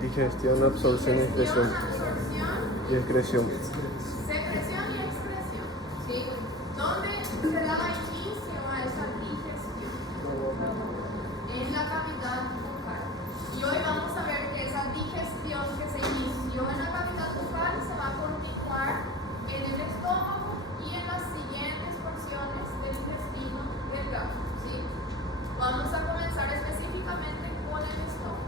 Digestión, absorción y excreción. Y excreción. Secreción y expresión, ¿sí? ¿Dónde se daba inicio a esa digestión? En la cavidad bucal. Y hoy vamos a ver que esa digestión que se inició en la cavidad bucal se va a continuar en el estómago y en las siguientes porciones del intestino delgado, ¿sí? Vamos a comenzar específicamente con el estómago.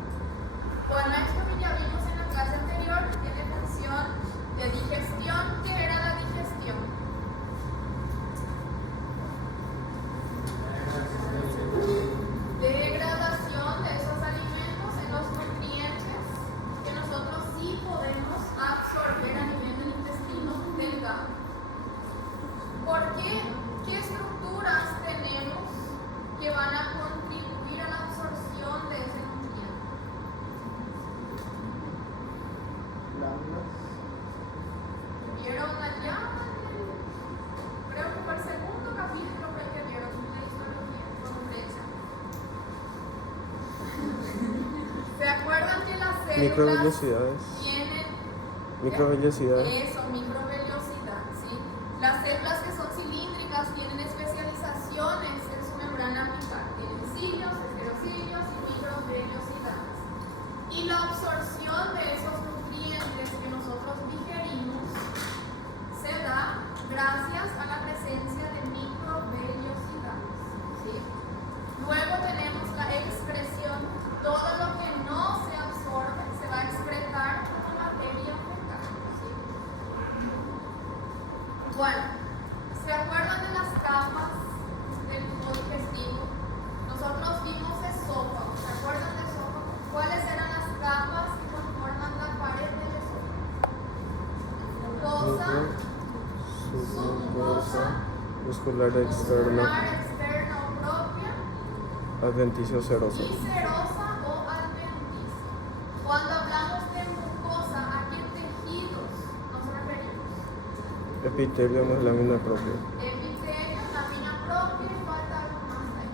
Bueno, esto que ya vimos en la clase anterior tiene función de digestión. ¿Qué era la digestión? Degradación de esos alimentos en los nutrientes que nosotros sí podemos absorber a nivel del intestino delgado. ¿Por qué? ¿Qué estructuras tenemos que van a contribuir a la absorción de ese nutriente? ¿Vieron allá? Creo que fue el segundo capítulo que vieron de histología con flecha. ¿Se acuerdan que las células Microvellosidades. tienen Microvellosidades. eso, microvellosidad, ¿sí? Las células que son cilíndricas tienen especializaciones en su membrana apical. Tienen cilios, esclerocilios y microvellosidades. Y la absorción de esos nutrientes que nosotros digerimos se da gracias a la presencia de microvellosidades, ¿sí? Luego tenemos la excreción. Todo lo que no se absorbe se va a excretar como materia fecal, ¿sí? Bueno, ¿se acuerdan de las capas del tubo digestivo? Nosotros vimos esófago. ¿Se acuerdan de esófago? ¿Cuáles eran las capas que conforman la pared del esófago? Mucosa, submucosa, Muscular externa. muscular externa o propia, Adventicio seroso. y serosa o adventicia. Cuando hablamos de mucosa, ¿a qué tejidos nos referimos? Epitelio más lámina propia. Epitelio, lámina propia y falta algo más ahí.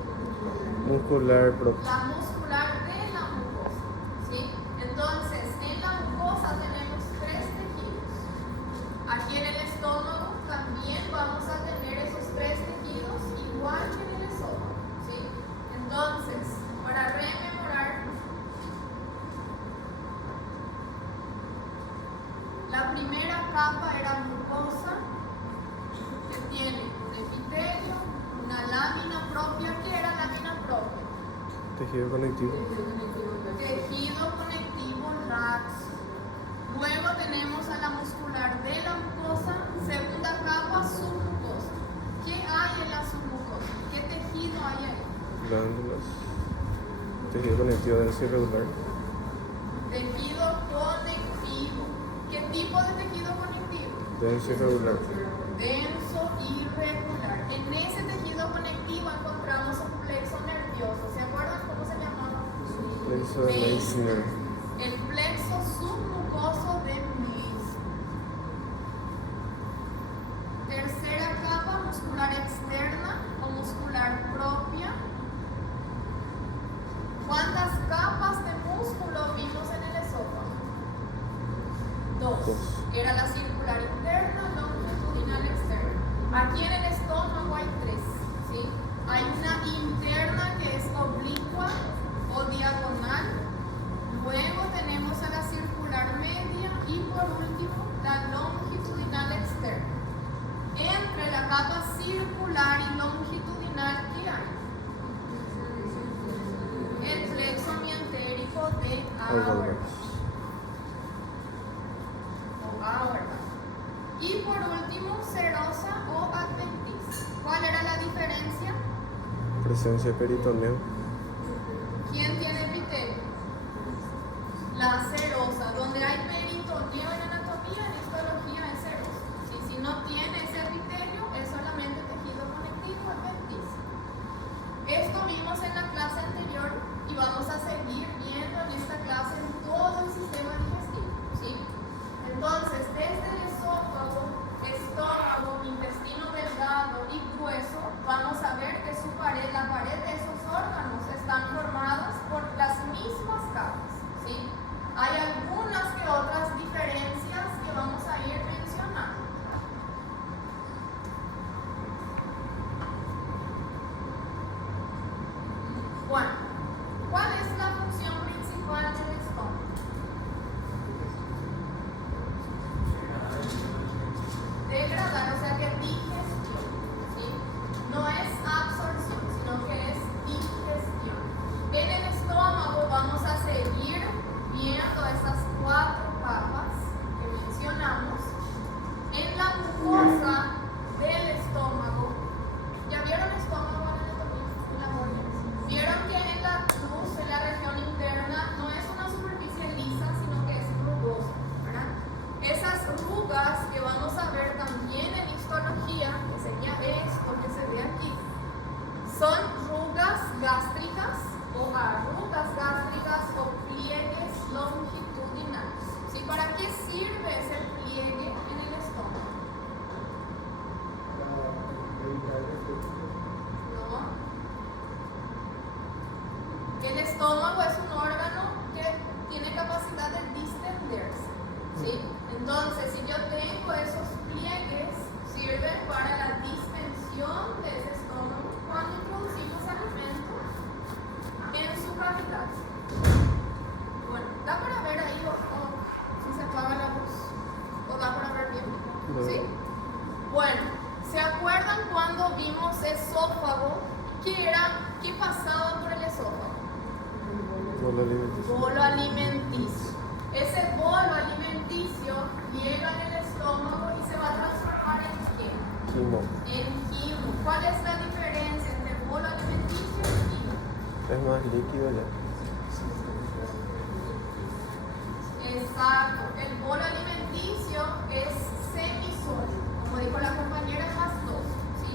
Muscular propia. La muscular de la mucosa, ¿sí? Entonces, en la mucosa tenemos tres tejidos. Aquí en el estómago también vamos a tener esos tres tejidos, igual que en el esófago, ¿sí? Entonces, para rememorar, la primera capa era mucosa, que tiene un epitelio, una lámina propia. ¿Qué era lámina propia? Tejido conectivo. Tejido conectivo laxo. Luego tenemos a la muscular de la mucosa, segunda capa, submucosa. ¿Qué hay en la submucosa? ¿Qué tejido hay ahí? Glándulas. Tejido conectivo denso irregular. Tejido conectivo. ¿Qué tipo de tejido conectivo? Denso irregular. Denso irregular. En ese tejido conectivo encontramos un plexo nervioso. ¿Se acuerdan cómo se llamaba? Plexo de Meissner. El plexo submucoso de Meissner. Tercera capa, muscular externa o muscular propia. ¿Cuántas capas de músculo vimos en el esófago? Dos. Era la circular interna, longitudinal externa. Aquí en el estómago hay tres, ¿sí? Hay una interna que es oblicua o diagonal. Luego tenemos a la circular media y por último la longitudinal externa. Entre la capa circular y longitudinal, ¿qué hay? El plexo mientérico de Auerbach. Y por último, serosa o adventicia. ¿Cuál era la diferencia? Presencia de peritoneo. ¿Quién tiene epitelio? La serosa. Donde hay peritoneo en anatomía, en histología es serosa. Si no tiene ese epitelio, es solamente tejido conectivo adventicio. Esto vimos en la clase anterior y vamos a seguir viendo en esta clase en todo el sistema digestivo, ¿sí? Entonces, desde el esófago, estómago, intestino delgado y grueso, vamos a ver que la pared de esos órganos ¿Para qué sirve ese pliegue en el estómago? No. El estómago es un órgano que tiene capacidad de distenderse, ¿sí? Entonces, si yo tengo esos pliegues, sirven para la distensión de ese estómago cuando introducimos alimento en su cavidad. Bueno, ¿da para ver ahí o si se apaga la luz? ¿O da para ver bien? ¿Sí? Bueno, ¿se acuerdan cuando vimos esófago? ¿Qué pasaba por el esófago? Bolo alimenticio. Ese bolo alimenticio llega en el estómago y se va a transformar en ¿qué? Quimo. En quimo. ¿Cuál es la diferencia entre bolo alimenticio y quimo? Es más líquido ya. Exacto. El bolo alimenticio es semisólido. Como dijo la compañera, es gaseoso, ¿sí?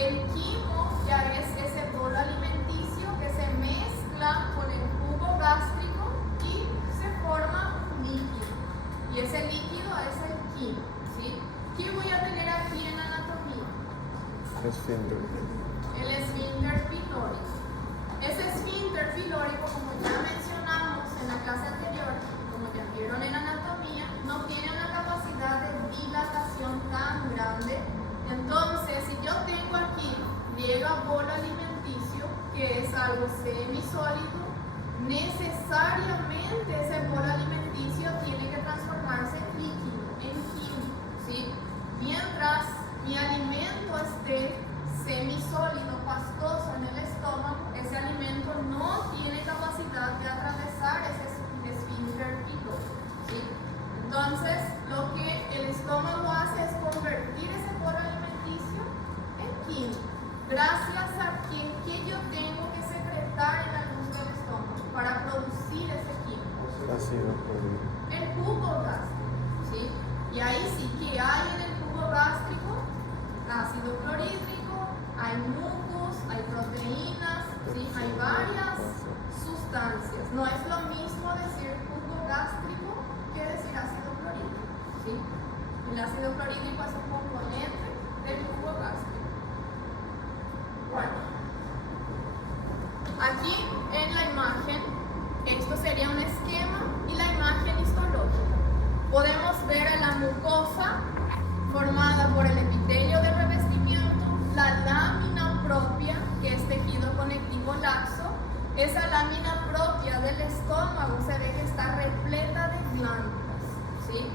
El quimo ya es ese bolo alimenticio que se mezcla con el jugo gástrico y se forma un líquido. Y ese líquido es el quimo, ¿sí? ¿Qué voy a tener aquí en anatomía? Esfínter. El esfínter pilórico. Ese esfínter pilórico, como ya mencionamos en la clase anterior, como ya vieron en anatomía, no tiene una capacidad de dilatación tan grande. Entonces, si yo tengo aquí llega bolo alimenticio, que es algo semisólido, necesariamente ese bolo alimenticio tiene que transformarse en líquido, en quimo, ¿sí? Mientras mi alimento esté semisólido, pastoso en el estómago, ese alimento no tiene capacidad de atravesar ese esfínter pilórico, ¿sí? Entonces, lo que el estómago hace es convertir ese bolo alimenticio en quimo. Gracias a que yo tengo que secretar en la luz del estómago para producir ese quimo. Ácido clorhídrico. El jugo gástrico, ¿sí? Y ahí sí, ¿qué hay en el jugo gástrico? Ácido clorhídrico, hay mucus, hay proteínas, ¿sí? Hay varias sustancias. No es lo mismo decir jugo gástrico que decir ácido clorhídrico, ¿sí? El ácido clorhídrico es un componente del jugo gástrico. Bueno, aquí en la imagen, esto sería un esquema y la imagen histológica. Podemos ver a la mucosa formada por el epitelio de revestimiento, la lámina propia, que es tejido conectivo laxo. Esa lámina propia del estómago se ve que está repleta de glándulas, ¿sí?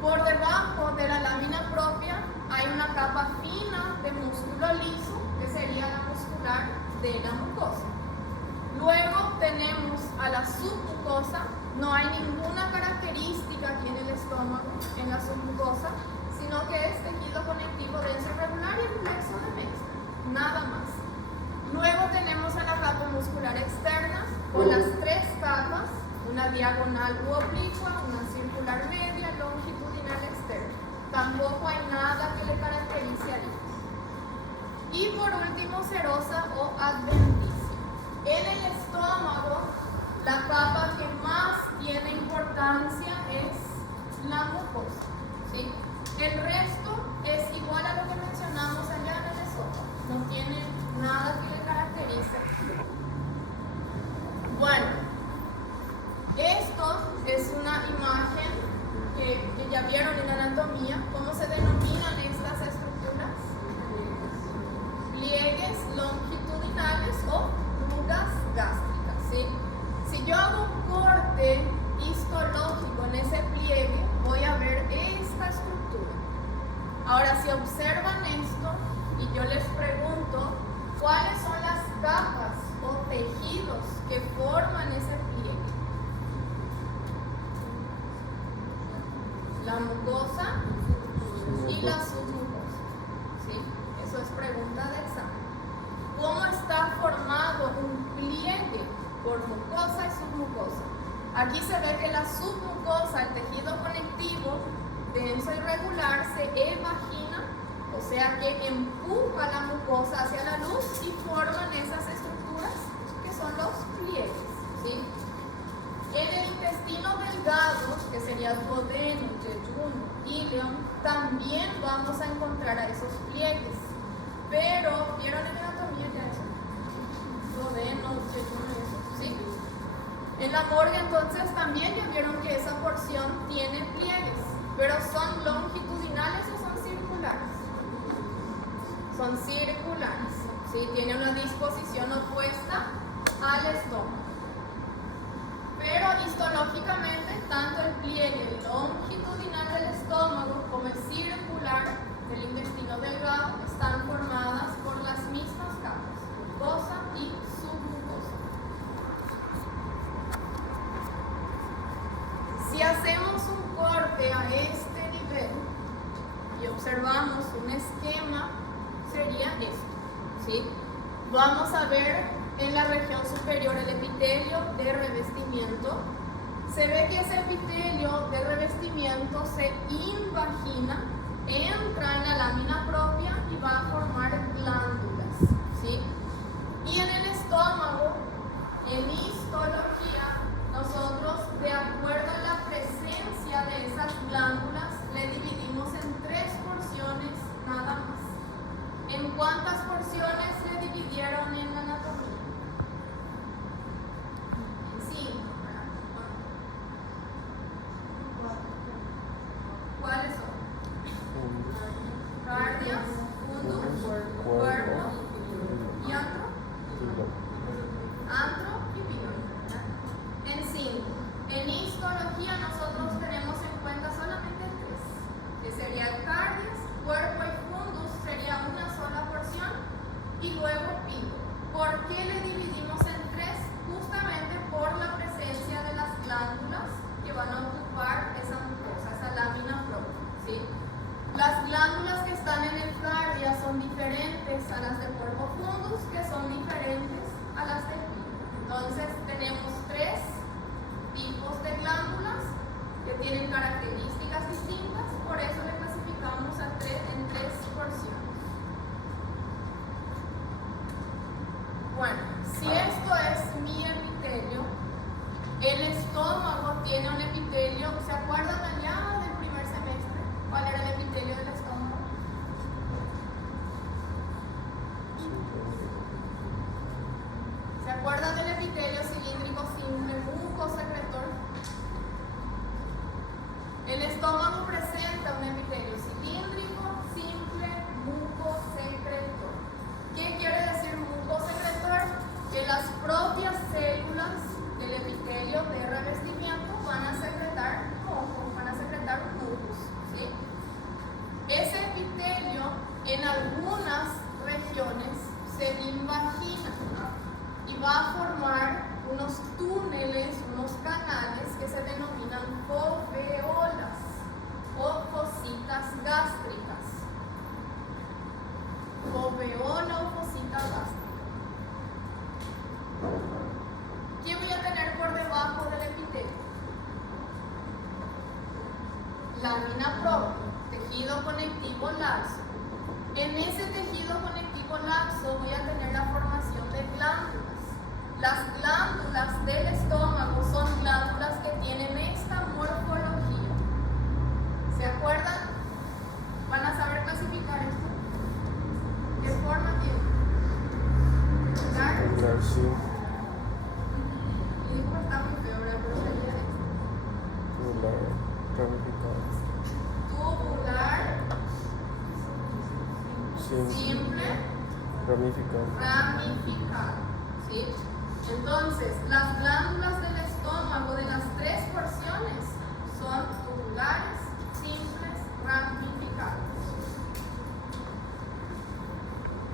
Por debajo de la lámina propia hay una capa fina de músculo liso, que sería la muscular de la mucosa. Luego tenemos a la submucosa. No hay ninguna característica aquí en el estómago, en la submucosa, sino que es tejido conectivo denso irregular y plexo de Metzner, nada más. Luego tenemos a la capa muscular externa con las tres capas, una diagonal u oblicua, una circular media, longitudinal externa. Tampoco hay nada que le caracterice ahí. Y por último, serosa o adventicia. En el estómago, la capa que más tiene importancia es la mucosa, ¿sí? El resto es igual a lo que mencionamos allá en el esófago. No tiene nada que le caracterice. Bueno, esto es una imagen que ya vieron en anatomía. ¿Cómo se denominan estas estructuras? Pliegues longitudinales o rugas gástricas, ¿sí? Si yo hago un corte histológico en ese pliegue, voy a ver esta estructura. Ahora, si observan esto y yo les pregunto, ¿cuáles son las capas o tejidos que forman ese pliegue? La mucosa y la submucosa, ¿sí? Eso es pregunta de examen. ¿Cómo está formado un pliegue por mucosa y submucosa? Aquí se ve que la submucosa, el tejido conectivo denso y regular, se evagina, o sea que empuja la mucosa hacia la luz y forman esas estructuras que son los pliegues, ¿sí? En el intestino delgado, que sería vamos a encontrar a esos pliegues. Pero, ¿vieron en anatomía ya eso? Duodeno, yeyuno y eso, ¿sí? En la morgue entonces también ya vieron que esa porción tiene pliegues, pero ¿son longitudinales o son circulares? Son circulares, ¿sí? Tiene una disposición opuesta al estómago. Pero histológicamente, tanto el pliegue longitudinal del estómago como el circular del intestino delgado están formadas por las mismas capas, mucosa y submucosa. Si hacemos un corte a este nivel y observamos un esquema, sería esto, ¿sí? Vamos a ver en la región superior el epitelio de revestimiento. Se ve que ese epitelio de revestimiento se invagina, entra en la lámina propia y va a formar glándulas, ¿sí? Y en el estómago, en histología, nosotros, de acuerdo a la presencia de esas glándulas, le dividimos en 3 porciones nada más. ¿En cuántas porciones le dividieron en la anatomía? En 5, ¿verdad? ¿Cuáles son? Cardias, fundus, cuerpo y antro. Antro y píloro, ¿verdad? En 5. En histología nosotros tenemos en cuenta solamente 3, que sería el cardias, cuerpo y fundus, sería una sola porción, y luego píloro. ¿Por qué le dividimos en 3? Justamente por la presencia de las glándulas que van a ocupar esa mucosa, esa lámina propia, ¿sí? Las glándulas que están en el cardia son diferentes a las de cuerpo fundus, que son diferentes a las de píloro. Entonces tenemos 3 tipos de glándulas que tienen características distintas, por eso le clasificamos en 3 porciones. Bueno, si esto es mi epitelio, el estómago tiene un epitelio. ¿Se acuerdan allá del primer semestre? ¿Cuál era el epitelio del estómago? ¿Se acuerdan del epitelio cilíndrico simple, mucosecretor? El estómago presenta un epitelio cilíndrico simple, mucosecretor. ¿Qué quiere decir mucosecretor? Que las propias células del epitelio de revestimiento van a secretar moco, van a secretar mucus, ¿sí? Ese epitelio en algunas regiones se invagina y va a formar unos túneles, unos canales que se denominan foveolas o fositas gástricas. Foveola o fosita gástrica. ¿Qué voy a tener por debajo del epitelio? Lámina propia, tejido conectivo laxo. En ese tejido conectivo laxo voy a tener la formación de glándulas. Las glándulas del estómago son glándulas que tienen esta morfología. ¿Se acuerdan? ¿Van a saber clasificar esto? ¿Qué forma tiene? Tubular, sí. Y dijo que está muy feo, ¿verdad? Pero sería esto. Tubular, ramificado. Tubular, simple, Ramificado. ramificado, ¿sí? Entonces, las glándulas del estómago de las 3 porciones son tubulares, simples, ramificados.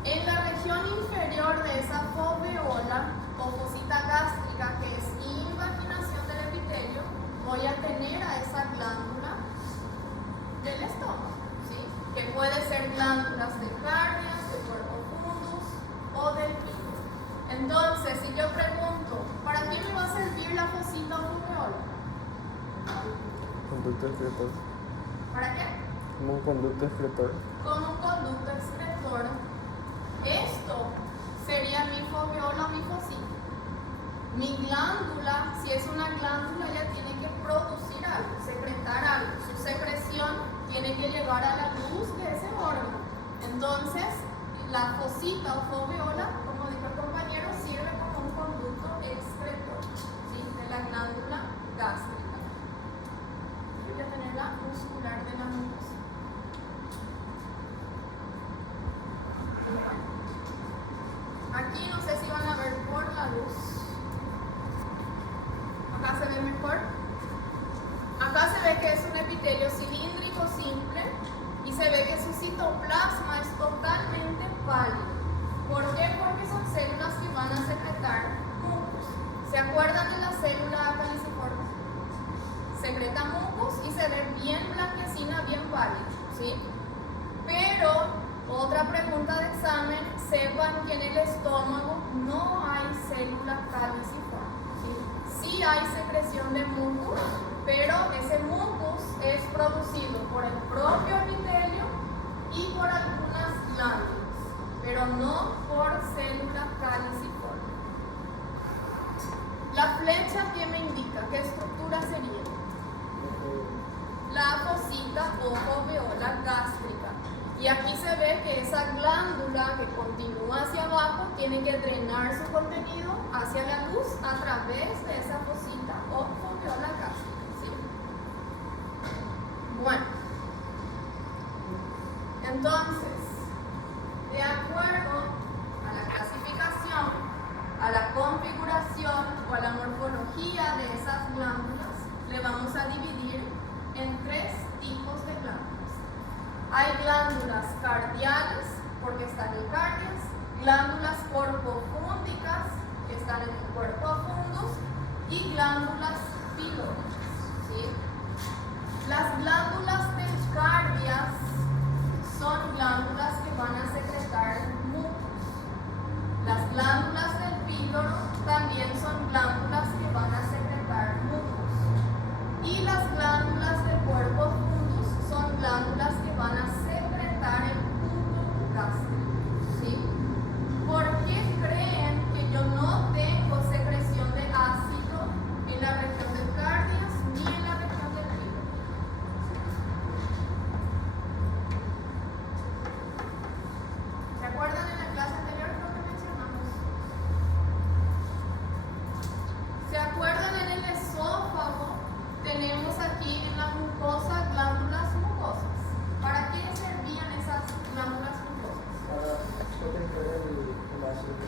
En la región inferior de esa foveola o fosita gástrica, que es invaginación del epitelio, voy a tener a esa glándula del estómago, ¿sí? Que puede ser glándulas de cardias, de cuerpo fundus o del píloro. Entonces, si yo pregunto, ¿para qué me va a servir la fosita o foveola? Conducto excretor. ¿Para qué? Como un conducto excretor. Como un conducto excretor. Esto sería mi foveola o mi fosita. Mi glándula, si es una glándula, ya tiene que producir algo, secretar algo. Su secreción tiene que llevar a la luz de fosita o foveola, como dijo el compañero, sirve como un conducto excretor, ¿sí? De la glándula gástrica. Hay que tener la muscular de la mucosa. Aquí no sé si van a ver por la luz. Acá se ve mejor. Acá se ve que es un epitelio cilíndrico simple y se ve que su citoplasma es totalmente pálido. ¿Por qué? Porque son células que van a secretar mucus. ¿Se acuerdan de la célula caliciforme? Secreta mucus y se ve bien blanquecina, bien pálida, ¿sí? Pero otra pregunta de examen, sepan que en el estómago no hay célula caliciforme, ¿sí? Sí hay secreción de mucus, pero ese mucus es producido por el propio epitelio y por algunas glándulas, pero no por célula caliciforme. La flecha, ¿qué me indica? ¿Qué estructura sería? La fosita o foveola gástrica. Y aquí se ve que esa glándula que continúa hacia abajo tiene que drenar su contenido hacia la luz a través de esa fosita o foveola gástrica, ¿sí? Bueno, entonces, de acuerdo a la clasificación, a la configuración o a la morfología de esas glándulas, le vamos a dividir en 3 tipos de glándulas. Hay glándulas cardiales, porque están en cardias, glándulas corpofúndicas, que están en el cuerpo fundus, y glándulas pilóricas, ¿sí? Las glándulas del cardias son glándulas que van a secretar mucus. Las glándulas del píloro también son glándulas que van a secretar mucus. Y las glándulas del cuerpo fundus son glándulas que van a secretar el muco gástrico, ¿sí? ¿Por qué creen que yo no tengo secreción de ácido en la región del cardias ni en la región del píloro? ¿Se acuerdan en la clase anterior lo que mencionamos? ¿Se acuerdan en el esófago? Tenemos aquí en la mucosa glándulas mucosas. ¿Para qué servían esas glándulas mucosas?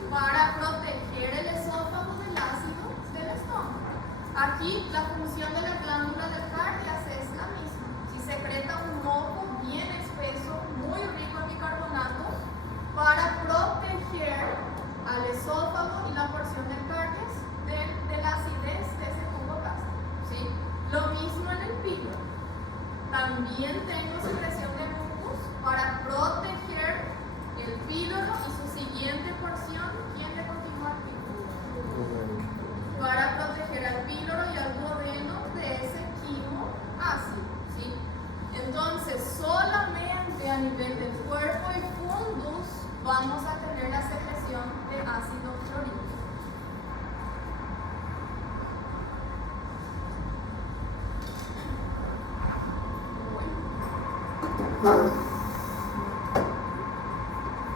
Para proteger el esófago del ácido del estómago. Aquí la función de la glándula del cardias es la misma. Si secreta un moco bien espeso, muy rico en bicarbonato, para proteger al esófago y la porción del cardias de la acidez de ese jugo gástrico, ¿sí? Lo mismo en el píloro. También tengo secreción de mucus para proteger el píloro y su siguiente porción. ¿Quién le continúa el píloro? Para proteger al píloro y al duodeno de ese quimo ácido, ¿sí? Entonces, solamente a nivel del cuerpo y fundus vamos a tener la secreción de ácido clorhídrico.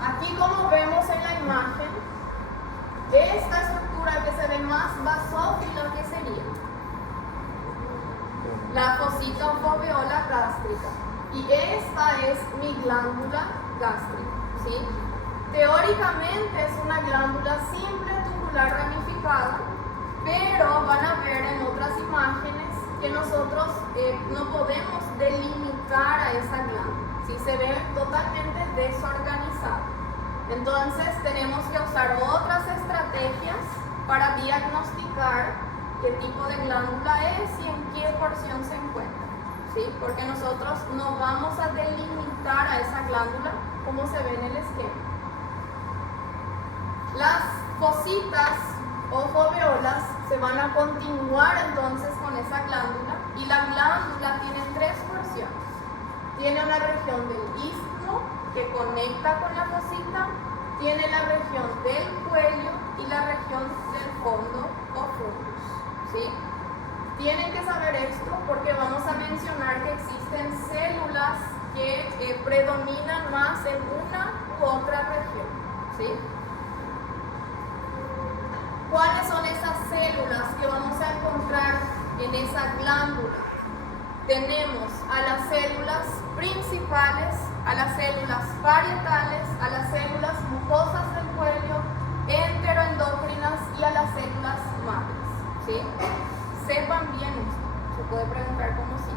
Aquí, como vemos en la imagen, esta estructura que se ve más basófila, ¿qué sería? La fosita o foveola gástrica. Y esta es mi glándula gástrica, ¿sí? Teóricamente es una glándula simple, tubular, ramificada, pero van a ver en otras imágenes que nosotros no podemos delimitar a esa glándula, ¿sí? Se ve totalmente desorganizada. Entonces tenemos que usar otras estrategias para diagnosticar qué tipo de glándula es y en qué porción se encuentra, ¿sí? Porque nosotros no vamos a delimitar a esa glándula como se ve en el esquema. Las fositas o foveolas se van a continuar entonces con esa glándula, y la glándula tiene 3 porciones. Tiene una región del istmo que conecta con la fosita, tiene la región del cuello y la región del fondo o fundus, ¿sí? Tienen que saber esto porque vamos a mencionar que existen células que predominan más en una u otra región, ¿sí? ¿Cuáles son esas células que vamos a encontrar en esa glándula? Tenemos a las células principales, a las células parietales, a las células mucosas del cuello, enteroendocrinas y a las células madres, ¿sí? Sepan bien esto, se puede preguntar como sí.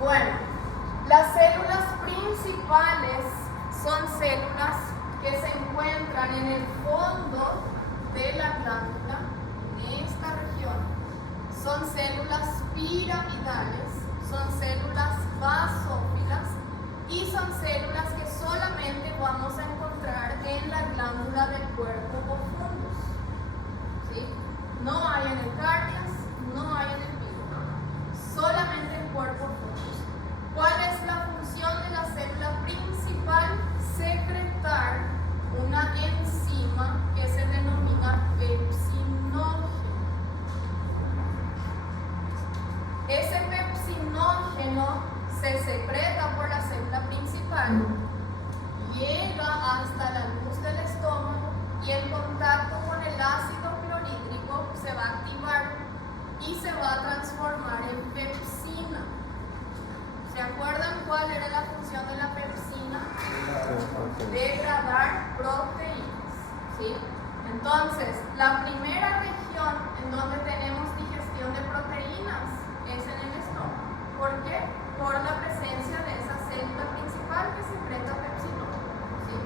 Bueno, las células principales son células que se encuentran en el fondo de la glándula, en esta región. Son células piramidales, son células basófilas y son células que solamente vamos a encontrar en la glándula del cuerpo o fundus, ¿sí? No hay en el cardias, no hay en el pico, solamente en cuerpo fundus. ¿Cuál es la función de la célula principal? Secretar una enzima que se denomina pepsinógeno. Ese pepsinógeno se secreta por la célula principal, llega hasta la luz del estómago y en contacto con el ácido clorhídrico se va a activar y se va a transformar en pepsina. ¿Se acuerdan cuál era la función de la pepsina? Degradar proteínas, ¿sí? Entonces, la primera región en donde tenemos digestión de proteínas es en el estómago. ¿Por qué? Por la presencia de esa célula principal que secreta pepsinógeno, ¿sí?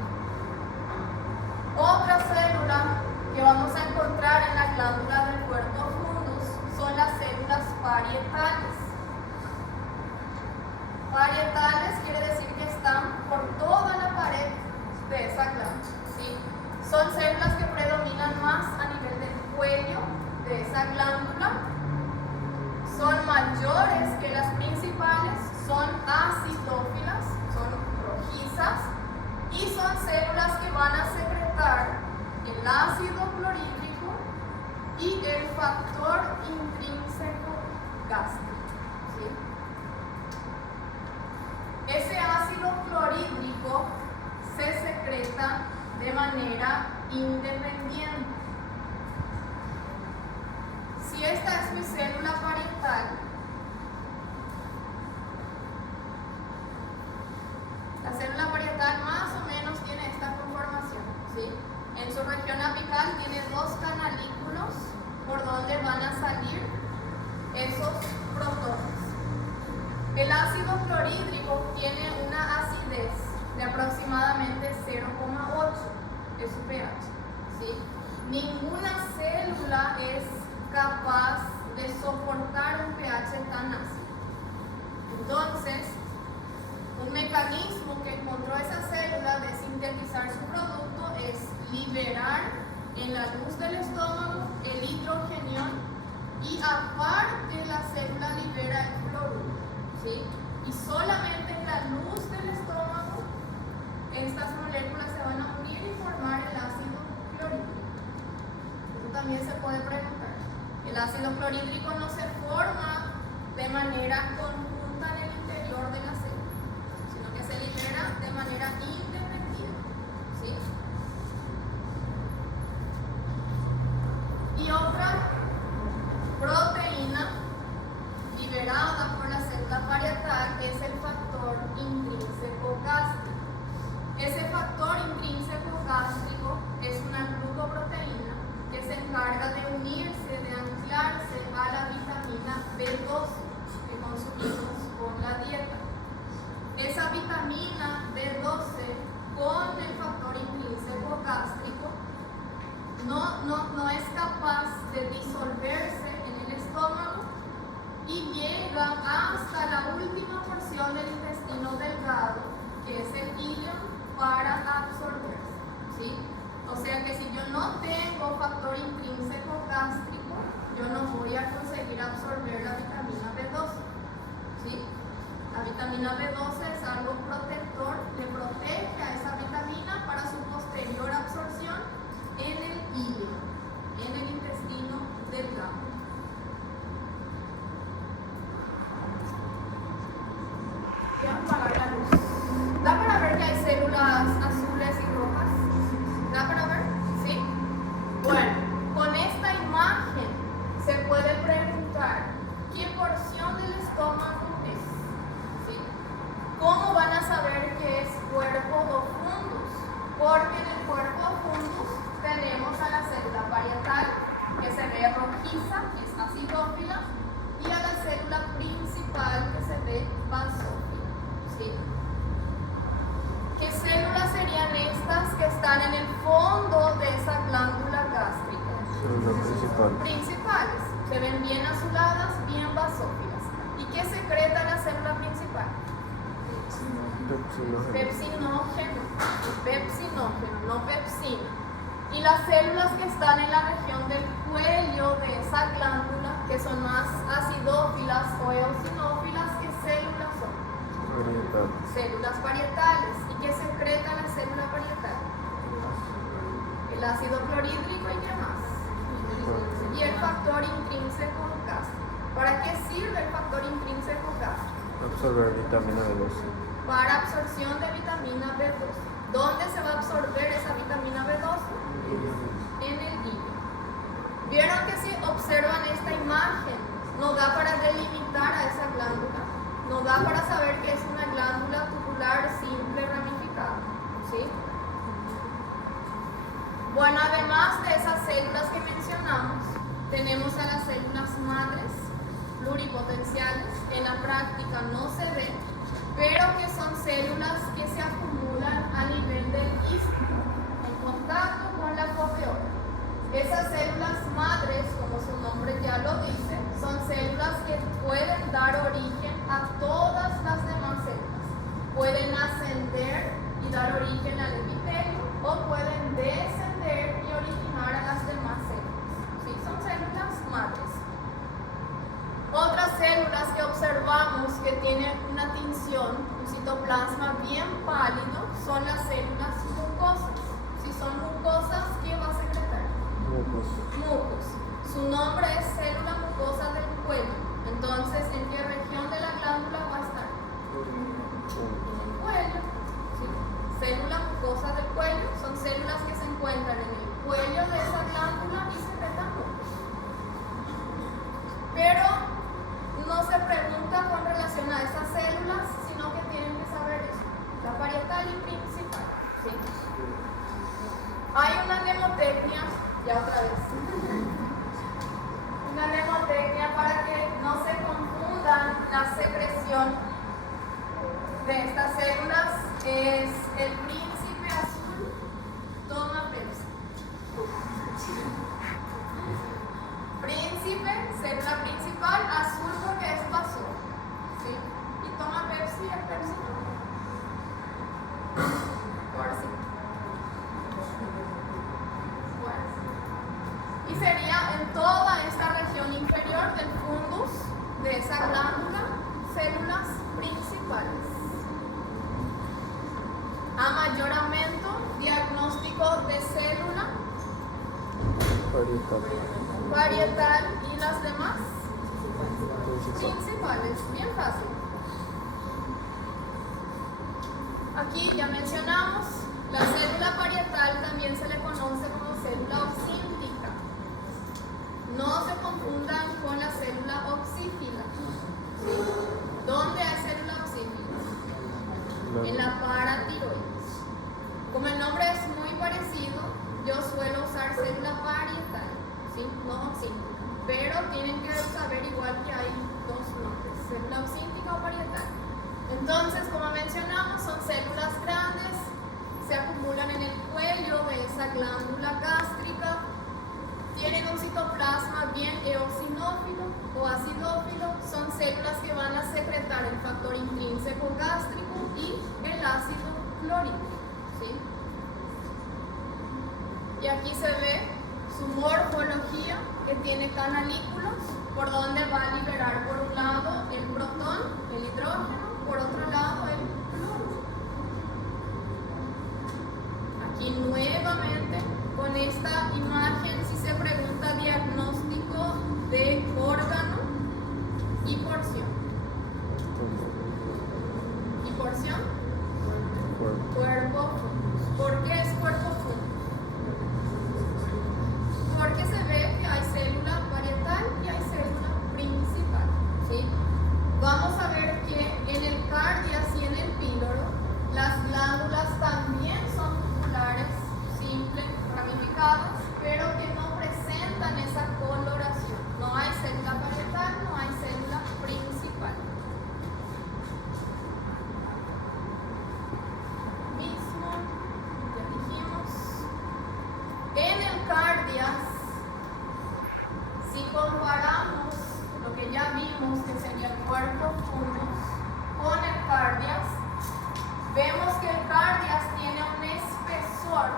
Otra célula que vamos a encontrar en la glándula del cuerpo fundus son las células parietales. Parietales quiere decir que están por toda la pared de esa glándula, ¿sí? Son células que predominan más a nivel del cuello de esa glándula, son mayores que las principales, son acidófilas, son rojizas y son células que van a secretar el ácido clorhídrico y el factor intrínseco gástrico, ¿sí? Ese ácido clorhídrico se secreta de manera independiente. Si esta es mi célula parietal, la célula parietal más o menos tiene esta conformación, ¿sí? En su región apical tiene dos canalículos por donde van a salir esos protones. El ácido clorhídrico tiene una acidez de aproximadamente 0,8 de su pH, ¿sí? Ninguna célula es capaz de soportar un pH tan ácido. Entonces, un mecanismo que encontró esa célula de sintetizar su producto es liberar en la luz del estómago el hidrogenión y aparte la célula libera el cloruro, ¿sí? Y solamente en la luz del estómago estas moléculas se van a unir y formar el ácido clorhídrico. Eso también se puede preguntar. El ácido clorhídrico no se forma de manera conjunta en el interior de la célula, sino que se libera de manera independiente, ¿sí? Y otra proteína liberada por la célula parietal es el factor intrínseco gástrico. Ese factor intrínseco gástrico es una glucoproteína que se encarga de unirse, de anclarse a la vitamina B12 que consumimos con la dieta. Esa vitamina B12 con el factor intrínseco gástrico no es capaz de disolverse en el estómago y llega hasta la última porción del intestino delgado, que es el ileum, para absorberse, ¿sí? O sea que si yo no tengo factor intrínseco gástrico, yo no voy a conseguir absorber la vitamina B12, ¿sí? La vitamina B12 es algo protector, le protege a esa vitamina para su posterior absorción en el ileum, en el intestino delgado. Voy a apagar la luz. Da para ver que Porque en el cuerpo fundus tenemos a la célula parietal, que se ve rojiza, que es acidófila, y a la célula principal, que se ve basófila. ¿Sí? ¿Qué células serían estas que están en el fondo de esa glándula gástrica? Célula principal. Principales, se ven bien azuladas, bien basófilas. ¿Y qué secreta la célula principal? Pepsinógeno, no pepsina. Y las células que están en la región del cuello de esa glándula, que son más acidófilas o eosinófilas, ¿qué células son? Parietal. Células parietales. ¿Y qué secreta la célula parietal? El ácido clorhídrico y qué más. Y el factor intrínseco gástrico. ¿Para qué sirve el factor intrínseco gástrico? Absorber vitamina B12. Para absorción de vitamina B12. ¿Dónde se va a absorber esa vitamina B12? En el hígado. ¿Vieron que si observan esta imagen no da para delimitar a esa glándula? No da para saber que es una glándula tubular simple ramificada. ¿Sí? Bueno, además de esas células que mencionamos, tenemos a las células madres pluripotenciales. En la práctica no se ven, pero que son células que se acumulan a nivel del isquio, en contacto con la alveolar. Esas células madres, como su nombre ya lo dice, son células que pueden dar origen a todas las demás células. Pueden ascender y dar origen al epitelio o pueden descender y originar a las demás células. Sí, son células madres. Otras células que observamos que tienen una tinción, un citoplasma bien pálido, son las células mucosas. Si son mucosas, ¿qué va a secretar? Mucos. Su nombre es célula mucosa del cuello. Entonces, ¿en qué región de la glándula va a estar? Cuello. ¿Sí? Célula mucosa del cuello son células que se encuentran en el cuello de esa glándula y secretan mucos. Pero no se pregunta con relación a esas células, sino que tienen que saber eso, la parietal y principal. ¿Sí? Hay una mnemotecnia, ya otra vez, una mnemotecnia para que no se confundan la secreción de estas células. Es el príncipe azul, toma Pepsi. Príncipe, célula principal, azul porque es pasó. ¿Sí? Y toma Pepsi, el Pepsi no. Por sí. Bueno. Y sería en toda esta región inferior del fundus de esa glándula, células principales. A mayor aumento, diagnóstico de célula parietal y las demás principales. Bien fácil. Aquí ya mencionamos, la célula parietal también se le conoce como célula oxíntica. No se confundan con la célula oxífila. ¿Sí? ¿Dónde hay célula oxífila? En la paratiroides. Como el nombre es muy parecido, yo suelo usar célula parietal, ¿sí? No oxíntica. Pero tienen que saber igual que hay dos nombres, célula oxíntica o parietal. Entonces, como mencionamos, son células grandes, se acumulan en el cuello de esa glándula gástrica, tienen un citoplasma bien eosinófilo o acidófilo, son células que van a secretar el factor intrínseco gástrico y el ácido clorhídrico. ¿Sí? Y aquí se ve su morfología, que tiene canalículos, por donde va a liberar por un lado el protón, el hidrógeno, por otro lado el cloro. Aquí nuevamente, con esta imagen, si se pregunta diagnóstico de órgano y porción. ¿Y porción? Cuerpo fundus. ¿Por qué es cuerpo fundus? Porque se ve que hay célula parietal y hay célula principal. ¿Sí? Vamos a ver que en el cardias y en el píloro las glándulas también son tubulares vimos que sería el cuerpo fundus con el cardias, vemos que el cardias tiene un espesor,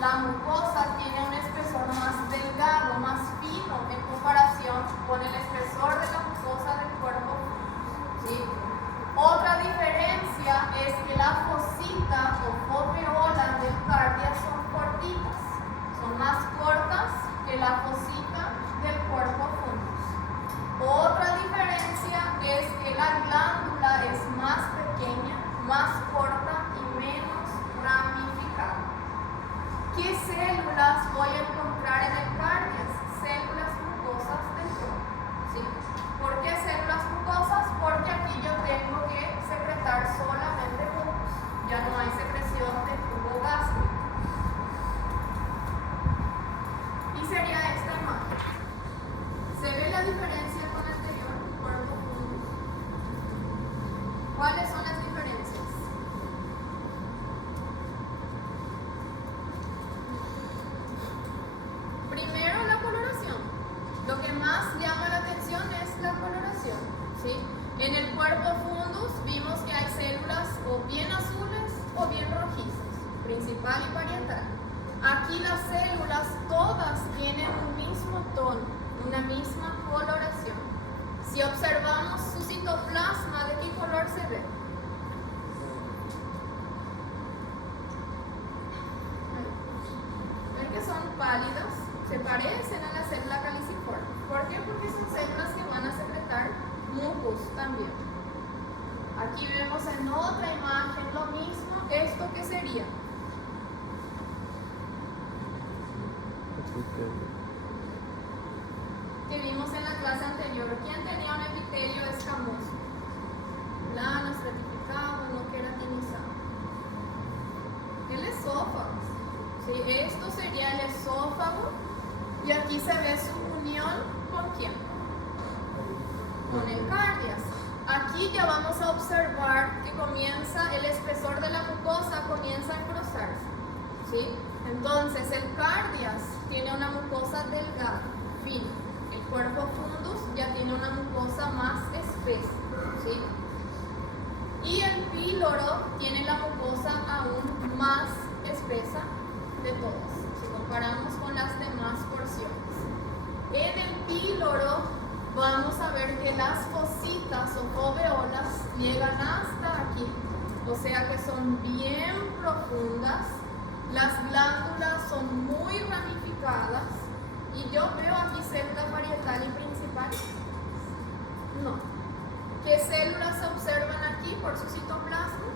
la mucosa tiene un espesor más delgado, más fino en comparación con el espesor de la mucosa del cuerpo fundus, ¿sí? Otra diferencia es que la fosita o foveolas del cardias son cortitas, son más cortas que la fosita del cuerpo fundus. Otra diferencia es que la glándula es más pequeña, más corta y menos ramificada. ¿Qué células voy a encontrar en el cardias? Células mucosas del cuerpo, ¿sí? ¿Por qué células mucosas? Porque aquí yo tengo que secretar solamente mucos, ya no hay secreción de tubo gástrico. Y sería esta imagen. ¿Se ve la diferencia con el anterior? Cuerpo fundus. ¿Cuáles son las diferencias? Primero, la coloración. Lo que más llama la atención es la coloración, ¿sí? En el cuerpo fundus vimos que hay células o bien azules o bien rojizas, principal y parietal. Aquí las células todas tienen un mismo tono, una misma coloración. Si observamos su citoplasma, ¿de qué color se ve? ¿Ven que son pálidas? Se parecen a la célula caliciforme. ¿Por qué? Porque son células que van a secretar mucus también. Aquí vemos en otra imagen lo mismo. ¿Esto qué sería? Que vimos en la clase anterior. ¿Quién tenía un epitelio escamoso? Plano, estratificado, no queratinizado. El esófago. ¿Sí? Esto sería el esófago. Y aquí se ve su unión ¿con quién? Con el cardias. Aquí ya vamos a observar que comienza el espesor de la mucosa, comienza a engrosarse, ¿sí? Entonces el cardias tiene una mucosa delgada, fina. El cuerpo fundus ya tiene una mucosa más espesa, ¿sí? Y el píloro tiene la mucosa aún más espesa de todas, si comparamos con las demás porciones. En el píloro vamos a ver que las fositas o foveolas llegan hasta aquí, o sea que son bien profundas, las glándulas son muy ramificadas y yo veo aquí célula parietal y principal. No. ¿Qué células se observan aquí por su citoplasma?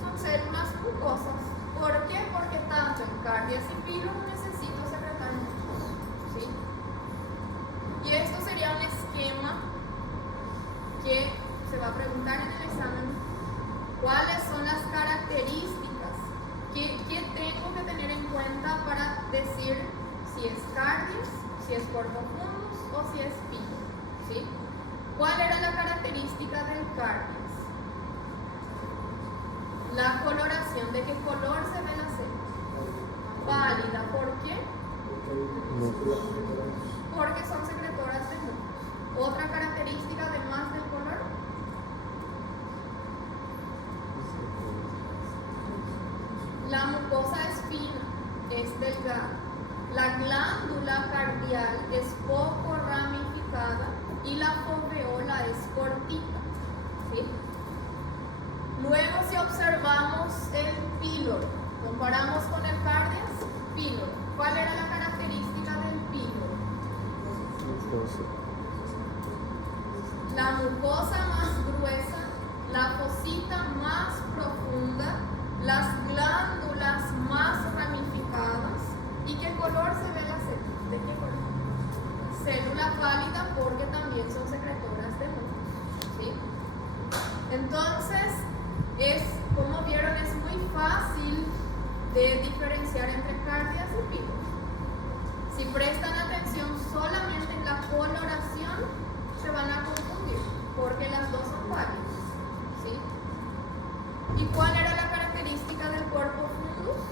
Son células mucosas. ¿Por qué? Porque tanto en cardias y píloro necesito secretar mucos, ¿sí? Y esto sería un esquema que se va a preguntar en el examen. ¿Cuáles son las características que tengo que tener en cuenta para decir si es cardias, si es cuerpo fundus o si es píloro, ¿sí? ¿Cuál era la característica del cardias? La coloración. ¿De qué color se ve la célula? Pálida. ¿Por qué? Porque son secretoras de mucos. ¿Otra característica además del color? La mucosa es fina, es delgada. La glándula cardial es poco ramificada y la foveola es cortita, ¿sí? Luego, si observamos el píloro, comparamos con el cardias, píloro. ¿Cuál era la característica del píloro? La mucosa más gruesa, la fosita más profunda, las glándulas más ramificadas. ¿Y qué color se ve la célula? ¿De qué color? Célula pálida, porque también son secretoras de mucos, ¿sí? Entonces, como vieron, es muy fácil de diferenciar entre cardias y píloro. Si prestan atención solamente en la coloración, se van a confundir, porque las dos son pálidas, ¿sí? ¿Y cuál era la característica del cuerpo fundus?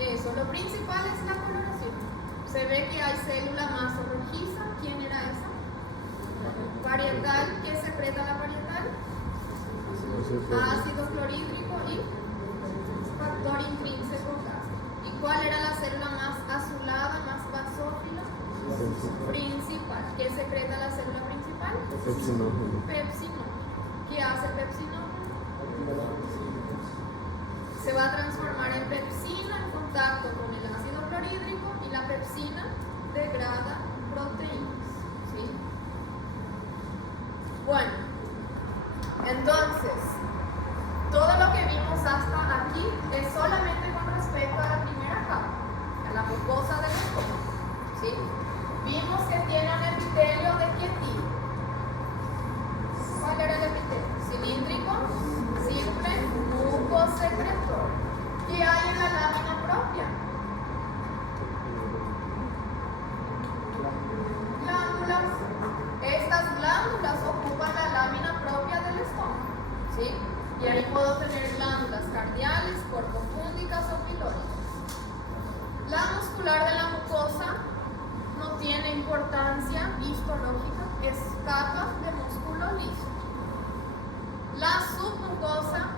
Eso, lo principal es la coloración. Se ve que hay célula más rojiza. ¿Quién era esa? Parietal. ¿Qué secreta la parietal? Ácido clorhídrico y factor intrínseco gas. ¿Y cuál era la célula más azulada, más basófila? Principal. ¿Qué secreta la célula principal? Pepsinógeno. Pepsinógeno. ¿Qué hace pepsinógeno? Se va a transformar en pepsina en contacto con el ácido clorhídrico y la pepsina degrada proteínas. ¿Sí? Bueno, entonces, todo lo que vimos hasta aquí es solamente con respecto a la primera capa, a la mucosa del estómago. ¿Sí? Vimos que tiene un epitelio de qué tipo. ¿Cuál era el epitelio? Cilíndrico, simple, mucosecretor. ¿Qué hay en la lámina propia? Glándulas. Estas glándulas ocupan la lámina propia del estómago. ¿Sí? Y ahí puedo tener glándulas cardiales, corpofúndicas o pilóricas. La muscular de la mucosa no tiene importancia histológica, es capa de músculo liso. La submucosa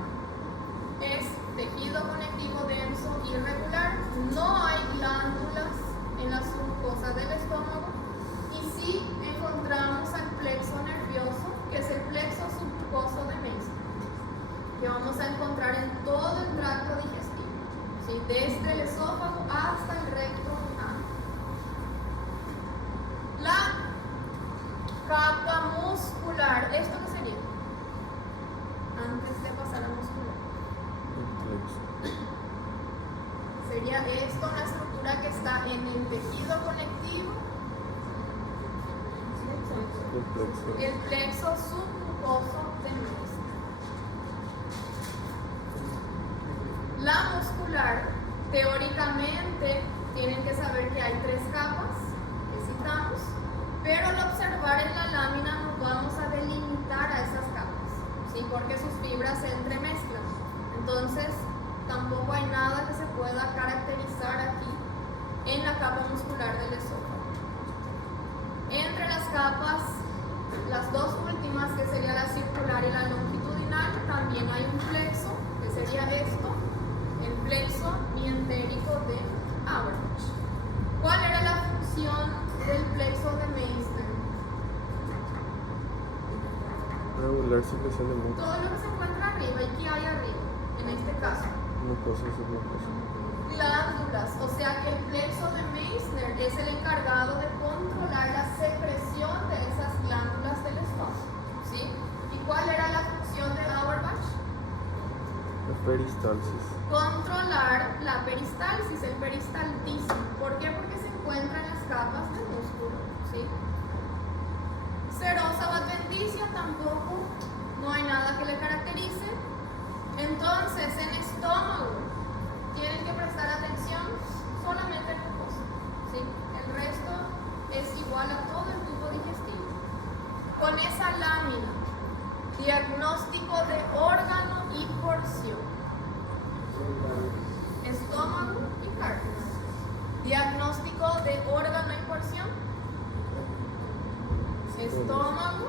es tejido conectivo denso irregular, no hay glándulas en la submucosa del estómago y sí encontramos al plexo nervioso, que es el plexo submucoso de Meissner, que vamos a encontrar en todo el tracto digestivo, ¿sí? Desde el esófago hasta el recto anal. La capa muscular, ¿esto qué sería? Antes de pasar a muscular. Sería esto una estructura que está en el tejido conectivo, el plexo submucoso de Meissner. La muscular, teóricamente, tienen que saber que hay 3 capas que citamos, pero al observar en la lámina nos vamos a delimitar a esas capas, ¿sí? Porque sus fibras se entremezclan. Entonces, tampoco hay nada que se pueda caracterizar aquí en la capa muscular del esófago. Entre las capas, las dos últimas, que sería la circular y la longitudinal, también hay un plexo, que sería esto, el plexo mientérico de Auerbach. ¿Cuál era la función del plexo de Meissner? Regular secreción de muco. Todo lo que se encuentra arriba. ¿Y qué hay arriba? En este caso, Mucosa, submucosa. glándulas. O sea que el plexo de Meissner es el encargado de controlar la secreción de esas glándulas del estómago. ¿Sí? ¿Y cuál era la función de Auerbach? La peristalsis. Controlar la peristalsis, el peristaltismo. ¿Por qué? Porque se encuentra en las capas del músculo. ¿Sí? Serosa o adventicia tampoco, no hay nada que le caracterice. Entonces, en estómago tienen que prestar atención solamente en mucosa, ¿sí? El resto es igual a todo el tubo digestivo. Con esa lámina, diagnóstico de órgano y porción. Estómago y carnes. Diagnóstico de órgano y porción. Estómago,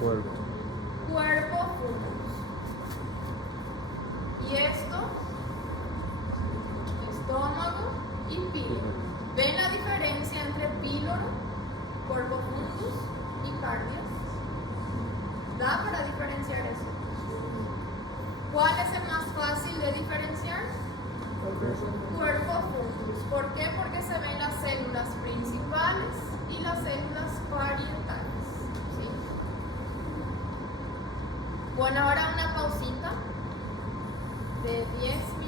Cuerpo. cuerpo, pulmones. Y esto, estómago y píloro. ¿Ven la diferencia entre píloro, cuerpo fundus y cardias? ¿Da para diferenciar eso? ¿Cuál es el más fácil de diferenciar? Cuerpo fundus. ¿Por qué? Porque se ven las células principales y las células parietales. ¿Sí? Bueno, ahora una pausita de 10 minutos.